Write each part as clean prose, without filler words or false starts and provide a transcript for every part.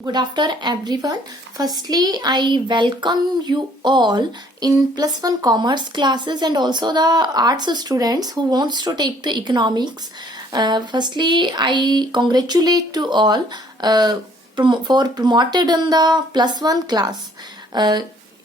Good afternoon, everyone. Firstly, I welcome you all in plus one commerce classes and also the arts students who wants to take the economics. Firstly, I congratulate to all for promoted in the plus one class.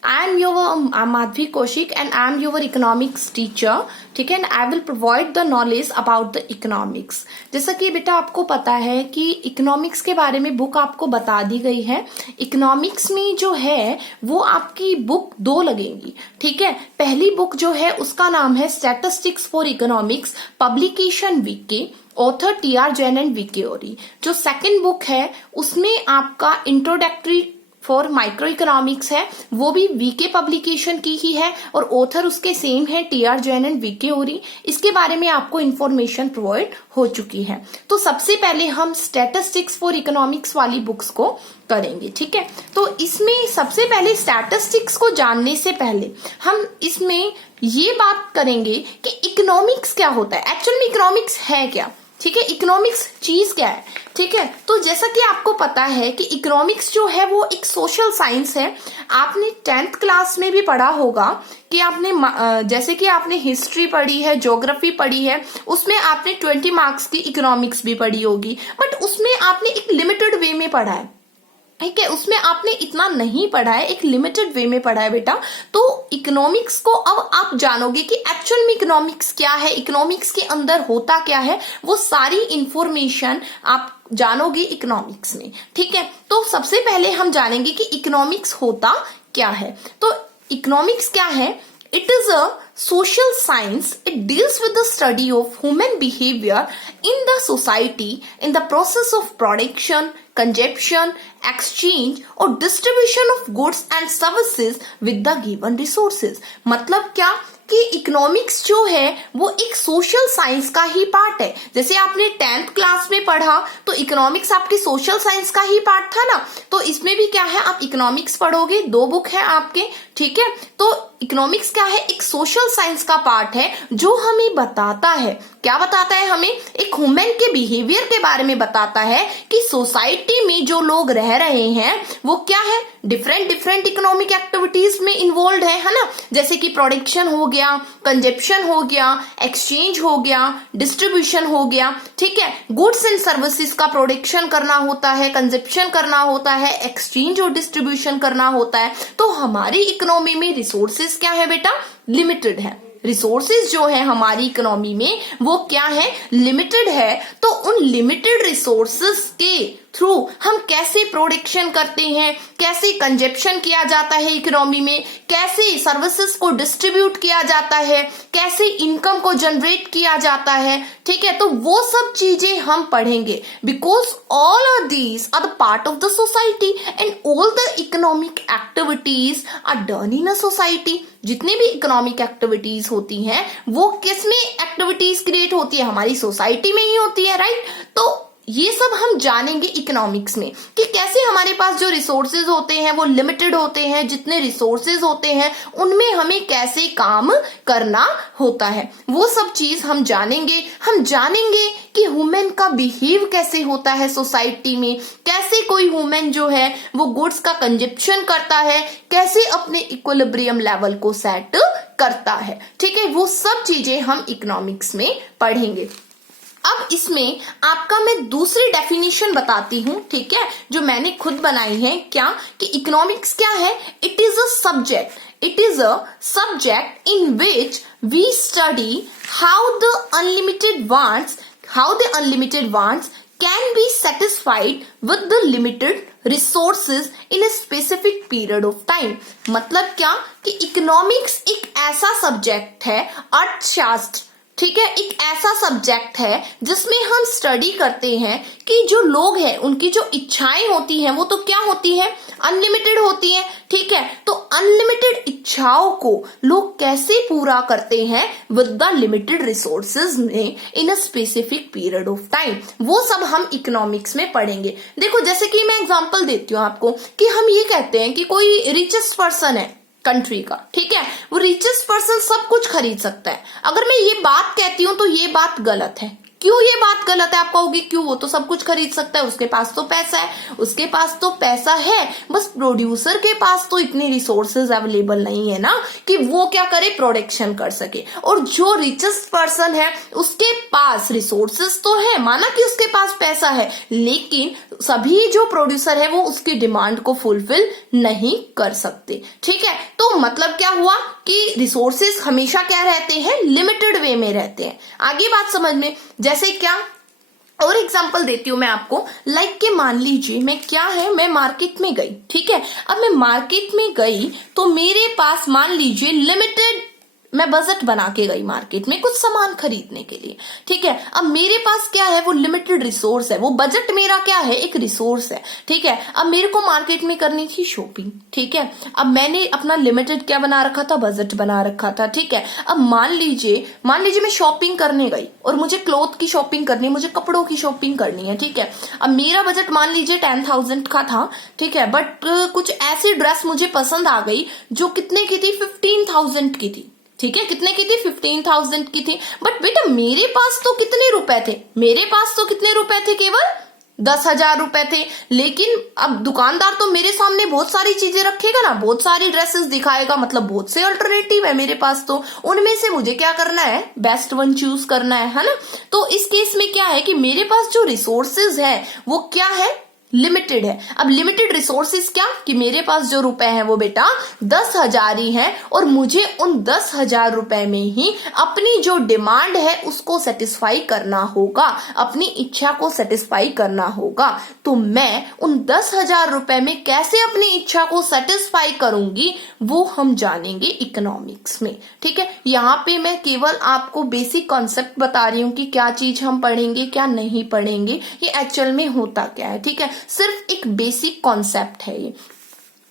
I'm Madhvi Kaushik and I'm your economics teacher. ठीक है, I will provide the knowledge about the economics. जैसा कि बेटा आपको पता है कि economics के बारे में बुक आपको बता दी गई है. इकोनॉमिक्स में जो है वो आपकी बुक दो लगेंगी. ठीक है, पहली बुक जो है उसका नाम है statistics for economics, publication VK, author T R. Jain and VK Ohri. जो सेकंड बुक है उसमें आपका इंट्रोडक्टरी फॉर माइक्रो इकोनॉमिक्स है, वो भी वीके पब्लिकेशन की ही है और ऑथर उसके सेम है टी.आर. जैन एंड वीके ओरी. इसके बारे में आपको इन्फॉर्मेशन प्रोवाइड हो चुकी है. तो सबसे पहले हम स्टैटिस्टिक्स फॉर इकोनॉमिक्स वाली बुक्स को करेंगे. ठीक है, तो इसमें सबसे पहले स्टैटिस्टिक्स को जानने से पहले हम इसमें ये बात करेंगे कि इकोनॉमिक्स क्या होता है, एक्चुअल में इकोनॉमिक्स है क्या. ठीक है, इकोनॉमिक्स चीज क्या है. ठीक है, तो जैसा कि आपको पता है कि इकोनॉमिक्स जो है वो एक सोशल साइंस है. आपने 10th क्लास में भी पढ़ा होगा कि आपने जैसे कि आपने हिस्ट्री पढ़ी है, ज्योग्राफी पढ़ी है, उसमें आपने 20 मार्क्स की इकोनॉमिक्स भी पढ़ी होगी, बट उसमें आपने एक लिमिटेड वे में पढ़ा है. ठीक है, उसमें आपने इतना नहीं पढ़ा है, एक लिमिटेड वे में पढ़ा है बेटा. तो इकोनॉमिक्स को अब आप जानोगे कि एक्चुअल में इकोनॉमिक्स क्या है, इकोनॉमिक्स के अंदर होता क्या है, वो सारी इंफॉर्मेशन आप जानोगे इकोनॉमिक्स में. ठीक है, तो सबसे पहले हम जानेंगे कि इकोनॉमिक्स होता क्या है. तो इकोनॉमिक्स क्या है? It is a social science. It deals with the study of human behavior in the society in the process of production, consumption, exchange or distribution of goods and services with the given resources. मतलब क्या कि economics जो है वो एक social science का ही part है. जैसे आपने 10th क्लास में पढ़ा तो इकोनॉमिक्स आपकी सोशल साइंस का ही पार्ट था ना, तो इसमें भी क्या है आप इकोनॉमिक्स पढ़ोगे. दो बुक है आपके. ठीक है, तो इकोनॉमिक्स क्या है? एक सोशल साइंस का पार्ट है जो हमें बताता है, क्या बताता है हमें? एक ह्यूमन के बिहेवियर के बारे में बताता है कि सोसाइटी में जो लोग रह रहे हैं वो क्या है, डिफरेंट इकोनॉमिक एक्टिविटीज में इन्वॉल्व है ना. जैसे कि प्रोडक्शन हो गया, कंजप्शन हो गया, एक्सचेंज हो गया, डिस्ट्रीब्यूशन हो गया. ठीक है, गुड्स एंड सर्विसेज का प्रोडक्शन करना होता है, कंजप्शन करना होता है, एक्सचेंज और डिस्ट्रीब्यूशन करना होता है. तो हमारी इकोनॉमी में रिसोर्सेज क्या है बेटा? लिमिटेड है. रिसोर्सेज जो है हमारी इकोनॉमी में वो क्या है? लिमिटेड है. तो उन लिमिटेड रिसोर्सेज के थ्रू हम कैसे प्रोडक्शन करते हैं, कैसे कंजप्शन किया जाता है इकोनॉमी में, कैसे सर्विसेज को डिस्ट्रीब्यूट किया जाता है, कैसे इनकम को जनरेट किया जाता है. ठीक है, तो वो सब चीजें हम पढ़ेंगे. Because all of these are the part of the society and all the economic activities are done in a society. जितनी भी इकोनॉमिक एक्टिविटीज होती हैं वो किसमें एक्टिविटीज क्रिएट होती है? हमारी सोसाइटी में ही होती है, राइट. तो ये सब हम जानेंगे इकोनॉमिक्स में कि कैसे हमारे पास जो रिसोर्सेज होते हैं वो लिमिटेड होते हैं. जितने रिसोर्सेज होते हैं उनमें हमें कैसे काम करना होता है, वो सब चीज हम जानेंगे. हम जानेंगे कि ह्यूमन का बिहेव कैसे होता है सोसाइटी में, कैसे कोई ह्यूमन जो है वो गुड्स का कंजप्शन करता है, कैसे अपने इक्विलिब्रियम लेवल को सेट करता है. ठीक है, वो सब चीजें हम इकोनॉमिक्स में पढ़ेंगे. अब इसमें आपका मैं दूसरी डेफिनेशन बताती हूं. ठीक है, जो मैंने खुद बनाई है. क्या कि इकोनॉमिक्स क्या है? It is a subject. It is a subject in which we study how the unlimited wants can be satisfied with the limited resources in a specific period of time. मतलब क्या कि इकोनॉमिक्स एक ऐसा subject है, अर्थशास्त्र. ठीक है, एक ऐसा सब्जेक्ट है जिसमें हम स्टडी करते हैं कि जो लोग हैं उनकी जो इच्छाएं होती हैं वो तो क्या होती है? अनलिमिटेड होती है. ठीक है, तो अनलिमिटेड इच्छाओं को लोग कैसे पूरा करते हैं विद द लिमिटेड रिसोर्सेज में in a specific period of time. वो सब हम इकोनॉमिक्स में पढ़ेंगे. देखो, जैसे कि मैं एग्जांपल देती हूँ आपको कि हम ये कहते हैं कि कोई रिचेस्ट पर्सन है कंट्री का. ठीक है, वो रिचेस्ट पर्सन सब कुछ खरीद सकता है. अगर मैं ये बात कहती हूं तो ये बात गलत है. क्यों ये बात गलत है? आप कहोगे क्यों, वो तो सब कुछ खरीद सकता है, उसके पास तो पैसा है, उसके पास तो पैसा है, बस प्रोड्यूसर के पास तो इतनी रिसोर्सेज अवेलेबल नहीं है ना कि वो क्या करे, प्रोडक्शन कर सके। और जो रिचेस्ट पर्सन है उसके पास रिसोर्सेज तो है, माना कि उसके पास पैसा है, लेकिन सभी जो प्रोड्यूसर है वो उसकी डिमांड को फुलफिल नहीं कर सकते। ठीक है, तो मतलब क्या हुआ कि रिसोर्सेज हमेशा क्या रहते हैं, लिमिटेड वे में रहते हैं। आगे बात समझ में, जैसे क्या और एग्जांपल देती हूं मैं आपको, लाइक के मान लीजिए मैं क्या है, मैं मार्केट में गई। ठीक है, अब मैं मार्केट में गई तो मेरे पास मान लीजिए लिमिटेड, मैं बजट बना के गई मार्केट में कुछ सामान खरीदने के लिए। ठीक है, अब मेरे पास क्या है, वो लिमिटेड रिसोर्स है, वो बजट मेरा क्या है, एक रिसोर्स है। ठीक है, अब मेरे को मार्केट में करनी थी शॉपिंग। ठीक है, अब मैंने अपना लिमिटेड क्या बना रखा था, बजट बना रखा था। ठीक है, अब मान लीजिए मैं शॉपिंग करने गई और मुझे क्लोथ की शॉपिंग करनी है, मुझे कपड़ों की शॉपिंग करनी है। ठीक है, अब मेरा बजट मान लीजिए 10,000 का था। ठीक है, बट कुछ ऐसी ड्रेस मुझे पसंद आ गई जो कितने की थी, 15,000 की थी। ठीक है, कितने की थी, 15,000 की थी। बट बेटा मेरे पास तो कितने रुपए थे, मेरे पास तो कितने रुपए थे, केवल 10,000 रुपए थे। लेकिन अब दुकानदार तो मेरे सामने बहुत सारी चीजें रखेगा ना, बहुत सारी ड्रेसेस दिखाएगा, मतलब बहुत से अल्टरनेटिव है मेरे पास, तो उनमें से मुझे क्या करना है, बेस्ट वन चूज करना है ना। तो इस केस में क्या है कि मेरे पास जो रिसोर्सेज है वो क्या है, लिमिटेड है। अब लिमिटेड रिसोर्सेज क्या, कि मेरे पास जो रुपए हैं वो बेटा 10,000 ही है, और मुझे उन 10,000 रुपए में ही अपनी जो डिमांड है उसको सेटिस्फाई करना होगा, अपनी इच्छा को सेटिस्फाई करना होगा। तो मैं उन 10,000 रुपए में कैसे अपनी इच्छा को सेटिस्फाई करूंगी वो हम जानेंगे इकोनॉमिक्स में। ठीक है, यहाँ पे मैं केवल आपको बेसिक कॉन्सेप्ट बता रही हूँ कि क्या चीज हम पढ़ेंगे क्या नहीं पढ़ेंगे, ये एक्चुअल में होता क्या है। ठीक है, सिर्फ एक बेसिक कॉन्सेप्ट है ये।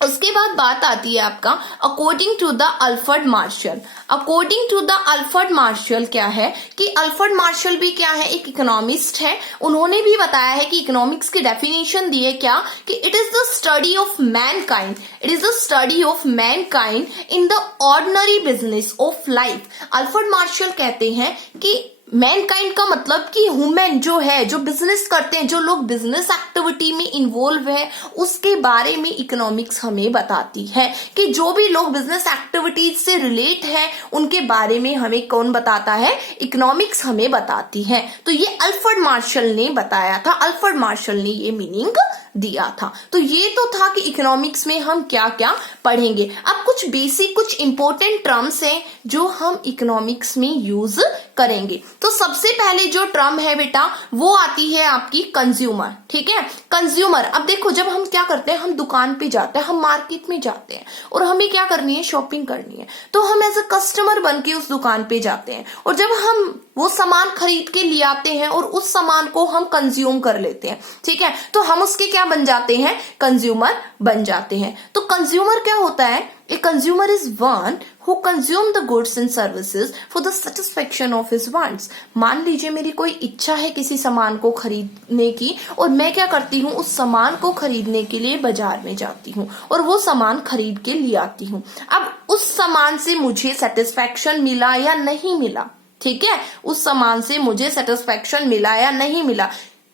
उसके बाद बात आती है आपका according to the Alfred Marshall. According to the Alfred Marshall क्या है कि अल्फ्रेड मार्शल भी क्या है, एक इकोनॉमिस्ट है। उन्होंने भी बताया है कि इकोनॉमिक्स की डेफिनेशन दी है क्या, कि it is the study of Mankind, it is the study of Mankind in the ordinary business of life. Alfred Marshall कहते हैं कि मैनकाइंड का मतलब कि ह्यूमन जो है, जो बिजनेस करते हैं, जो लोग बिजनेस एक्टिविटी में इन्वॉल्व है, उसके बारे में इकोनॉमिक्स हमें बताती है। कि जो भी लोग बिजनेस एक्टिविटीज से रिलेट है उनके बारे में हमें कौन बताता है, इकोनॉमिक्स हमें बताती है। तो ये अल्फ्रेड मार्शल ने बताया था, अल्फ्रेड मार्शल ने ये मीनिंग दिया था। तो ये तो था कि इकोनॉमिक्स में हम क्या क्या पढ़ेंगे। अब कुछ बेसिक, कुछ इंपॉर्टेंट टर्म्स हैं जो हम इकोनॉमिक्स में यूज करेंगे। तो सबसे पहले जो टर्म है बेटा वो आती है आपकी कंज्यूमर। ठीक है, कंज्यूमर। अब देखो जब हम क्या करते हैं, हम दुकान पे जाते हैं, हम मार्केट में जाते हैं और हमें क्या करनी है, शॉपिंग करनी है, तो हम एज अ कस्टमर बन के उस दुकान पे जाते हैं और जब हम वो सामान खरीद के ले आते हैं और उस सामान को हम कंज्यूम कर लेते हैं। ठीक है, तो हम उसके क्या बन जाते हैं, कंज्यूमर बन जाते हैं। तो कंज्यूमर क्या होता है, a consumer is one who consume the goods and services for the satisfaction of his wants। मान लीजिए मेरी कोई इच्छा है किसी सामान को खरीदने की और मैं क्या करती हूँ, उस सामान को खरीदने के लिए बाजार में जाती हूँ और वो सामान खरीद के ले आती हूँ। अब उस सामान से मुझे सेटिस्फैक्शन मिला या नहीं मिला, ठीक है, उस सामान से मुझे सेटिस्फैक्शन मिला या नहीं मिला,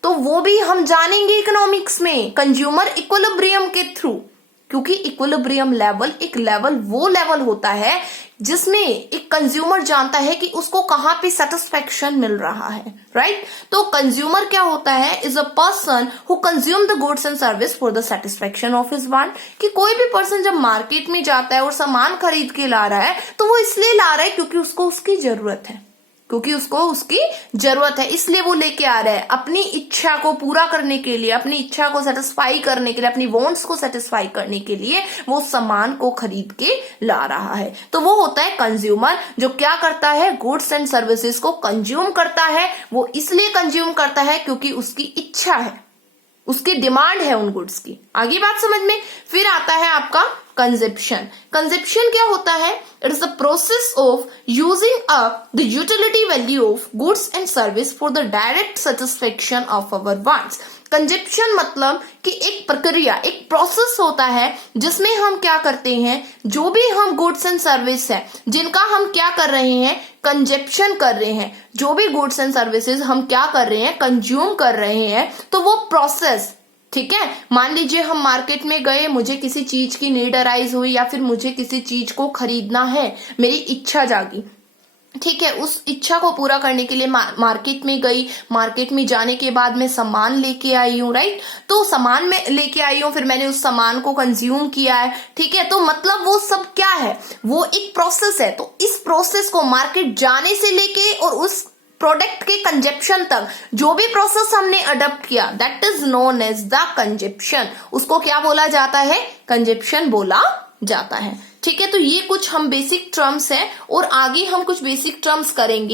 तो वो भी हम जानेंगे इकोनॉमिक्स में कंज्यूमर इक्विलिब्रियम के थ्रू। क्योंकि इक्विलिब्रियम लेवल एक लेवल वो लेवल होता है जिसमें एक कंज्यूमर जानता है कि उसको कहां पे सेटिस्फैक्शन मिल रहा है, राइट। तो कंज्यूमर क्या होता है, is a person who consume the goods and service for the satisfaction of his want. कि कोई भी पर्सन जब मार्केट में जाता है और सामान खरीद के ला रहा है तो वो इसलिए ला रहा है क्योंकि उसको उसकी जरूरत है, क्योंकि उसको उसकी जरूरत है, इसलिए वो लेके आ रहा है अपनी इच्छा को पूरा करने के लिए, अपनी इच्छा को सेटिस्फाई करने के लिए, अपनी वांट्स को सेटिस्फाई करने के लिए वो सामान को खरीद के ला रहा है। तो वो होता है कंज्यूमर, जो क्या करता है, गुड्स एंड सर्विसेज को कंज्यूम करता है। वो इसलिए कंज्यूम करता है क्योंकि उसकी इच्छा है, उसकी डिमांड है उन गुड्स की। आगे बात समझ में। फिर आता है आपका कंजप्शन। कंजप्शन क्या होता है, it is the process of using up the utility value of goods and service for the direct satisfaction of our wants. Consumption मतलब कि एक प्रक्रिया, एक प्रोसेस होता है जिसमें हम क्या करते हैं, जो भी हम गुड्स एंड सर्विस है जिनका हम क्या कर रहे हैं, कंजप्शन कर रहे हैं, जो भी गुड्स एंड सर्विसेज हम क्या कर रहे हैं, कंज्यूम कर रहे हैं, तो वो प्रोसेस, ठीक है। मान लीजिए हम मार्केट में गए, मुझे किसी चीज की नीड अराइज हुई या फिर मुझे किसी चीज को खरीदना है, मेरी इच्छा जागी, ठीक है। उस इच्छा को पूरा करने के लिए मार्केट में गई, मार्केट में जाने के बाद मैं सामान लेके आई हूँ, राइट। तो सामान में लेके आई हूँ, फिर मैंने उस सामान को कंज्यूम किया है, ठीक है। तो मतलब वो सब क्या है, वो एक प्रोसेस है। तो इस प्रोसेस को मार्केट जाने से लेके और उस प्रोडक्ट के कंजप्शन तक जो भी प्रोसेस हमने अडॉप्ट किया, that is known as the consumption. उसको क्या बोला जाता है, कंजप्शन बोला जाता है, ठीक है। तो ये कुछ हम बेसिक टर्म्स हैं और आगे हम कुछ बेसिक टर्म्स करेंगे।